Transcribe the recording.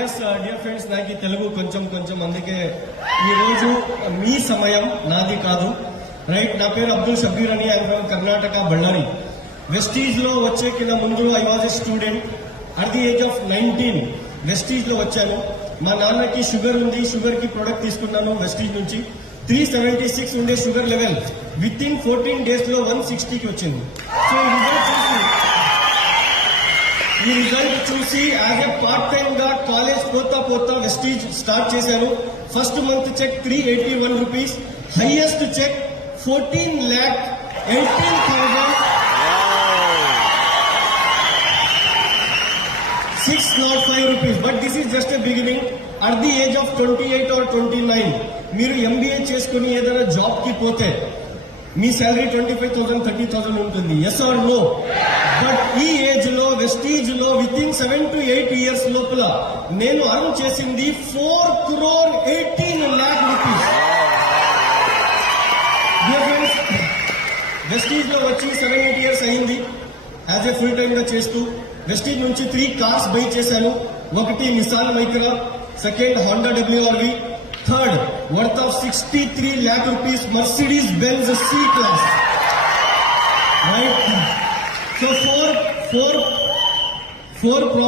Yes dear friends, నాకు తెలుగు కొంచెం అందుకే ఈరోజు మీ సమయం నాది కాదు. రైట్, నా పేరు అబ్దుల్ షబీర్ అని, I'm from Karnataka, Ballari. Vestige లో వచ్చే కింద ముందు I was a student at the age of 19. Vestige లో వచ్చాను. మా నాన్నకి షుగర్ ఉంది, షుగర్ కి ప్రొడక్ట్ తీసుకున్నాను వెస్టీజ్ నుంచి. 376 ఉండే షుగర్ లెవెల్ విత్ ఇన్ 14 days లో 160కి వచ్చింది. సో ఈ రిజల్ట్ చూసి యాజ్ ఎ పార్ట్ టైం గా కాలేజ్ పోతా వెస్టీజ్ స్టార్ట్ చేశాను. First month cheque 381 rupees, highest cheque 14,18,605 rupees. But this is just a beginning. At the age of 28 or 29 మీరు ఎంబీఏ చేసుకుని ఏదైనా జాబ్ కి పోతే మీ శాలరీ 25,000, 30,000 ఉంటుంది. Yes or no? బట్ ఈ ఏజ్ లో వెస్టీజ్ లో విత్ ఇన్ 7 to 8 years లోపల నేను అర్న్ చేసింది 4,18,00,000 రూపీస్. వెస్టీజ్ లో వచ్చి 7-8 years అయింది యాజ్ ఎ ఫుల్ టైమ్ గా చేస్తూ. వెస్టీజ్ నుంచి 3 కార్స్ బై చేశాను. ఒకటి Nissan Micra, second Honda WRV, third worth of 63 lakh rupees Mercedes Benz C-Class. Right? So four properties.